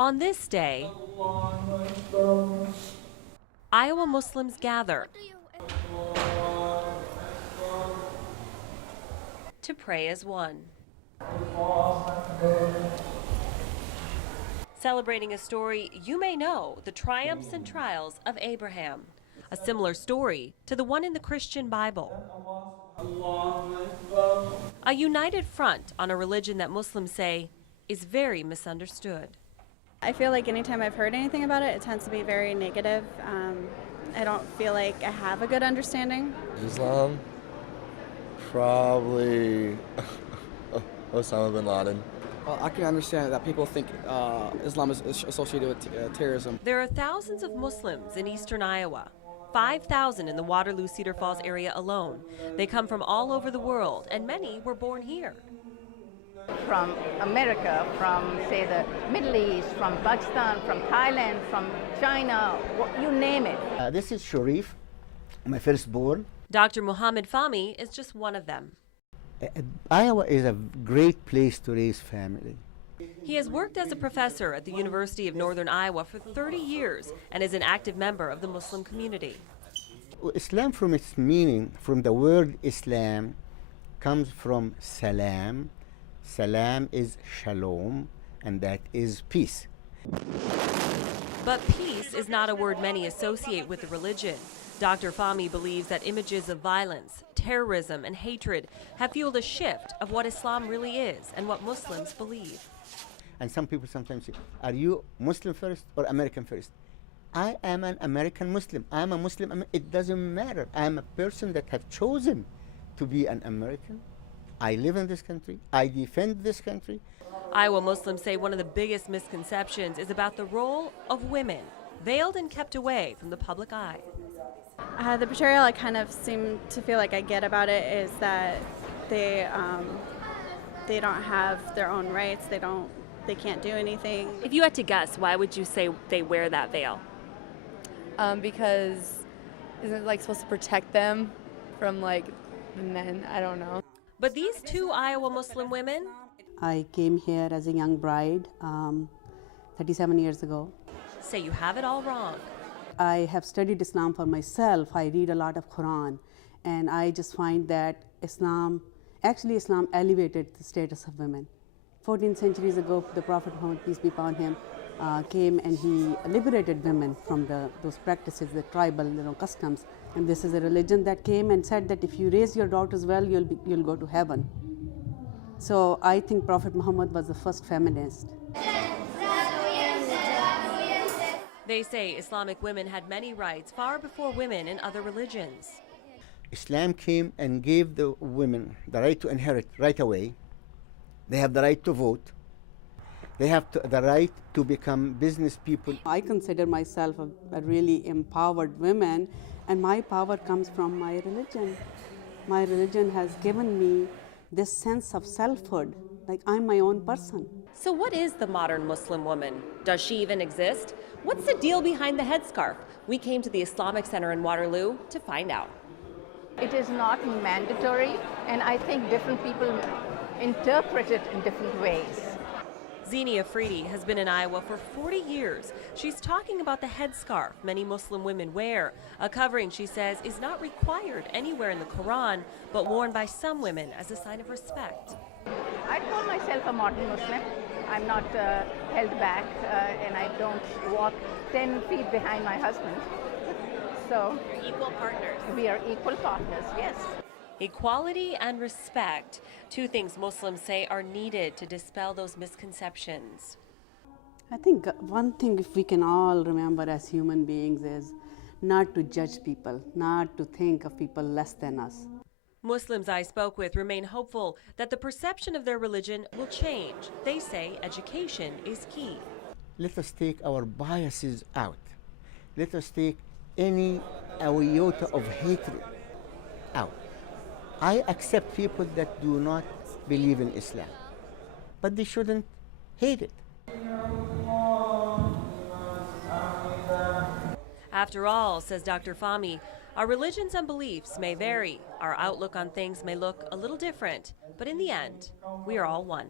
On this day, Iowa Muslims gather to pray as one. Celebrating a story you may know, the triumphs and trials of Abraham. A similar story to the one in the Christian Bible. A united front on a religion that Muslims say is very misunderstood. I feel like anytime I've heard anything about it, it tends to be very negative. I don't feel like I have a good understanding. Islam, probably Osama bin Laden. Well, I can understand that people think Islam is associated with terrorism. There are thousands of Muslims in eastern Iowa, 5,000 in the Waterloo Cedar Falls area alone. They come from all over the world, and many were born here. From America, from, say, the Middle East, from Pakistan, from Thailand, from China, you name it. This is Sharif, my firstborn. Dr. Muhammad Fahmy is just one of them. Iowa is a great place to raise family. He has worked as a professor at the University of Northern Iowa for 30 years and is an active member of the Muslim community. Islam, from its meaning, from the word Islam, comes from salam. Salam is shalom, and that is peace. But peace is not a word many associate with the religion. Dr. Fahmy believes that images of violence, terrorism, and hatred have fueled a shift of what Islam really is and what Muslims believe. And some people sometimes say, are you Muslim first or American first? I am an American Muslim. I'm a Muslim. It doesn't matter. I'm a person that have chosen to be an American. I live in this country. I defend this country. Iowa Muslims say one of the biggest misconceptions is about the role of women, veiled and kept away from the public eye. The portrayal I kind of seem to feel like I get about it is that they don't have their own rights. They can't do anything. If you had to guess, why would you say they wear that veil? Because isn't it like supposed to protect them from like the men? I don't know. But these two Iowa Muslim women, I came here as a young bride 37 years ago. say you have it all wrong. I have studied Islam for myself. I read a lot of Quran, and I just find that Islam elevated the status of women. 14 centuries ago, the Prophet Muhammad, peace be upon him, came and he liberated women from those practices, the tribal customs. And this is a religion that came and said that if you raise your daughters well, you'll go to heaven. So I think Prophet Muhammad was the first feminist. They say Islamic women had many rights far before women in other religions. Islam came and gave the women the right to inherit right away. They have the right to vote. They have the right to become business people. I consider myself a really empowered woman, and my power comes from my religion. My religion has given me this sense of selfhood, like I'm my own person. So what is the modern Muslim woman? Does she even exist? What's the deal behind the headscarf? We came to the Islamic Center in Waterloo to find out. It is not mandatory, and I think different people interpret it in different ways. Zenia Freedy has been in Iowa for 40 years. She's talking about the headscarf many Muslim women wear, a covering she says is not required anywhere in the Quran, but worn by some women as a sign of respect. I call myself a modern Muslim. I'm not held back, and I don't walk 10 feet behind my husband. So You're equal partners. we are equal partners, yes. Equality and respect, two things Muslims say are needed to dispel those misconceptions. I think one thing if we can all remember as human beings is not to judge people, not to think of people less than us. Muslims I spoke with remain hopeful that the perception of their religion will change. They say education is key. Let us take our biases out. Let us take any iota of hatred out. I accept people that do not believe in Islam, but they shouldn't hate it. After all, says Dr. Fahmy, our religions and beliefs may vary. Our outlook on things may look a little different, but in the end, we are all one.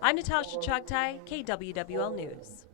I'm Natasha Chugtai, KWWL News.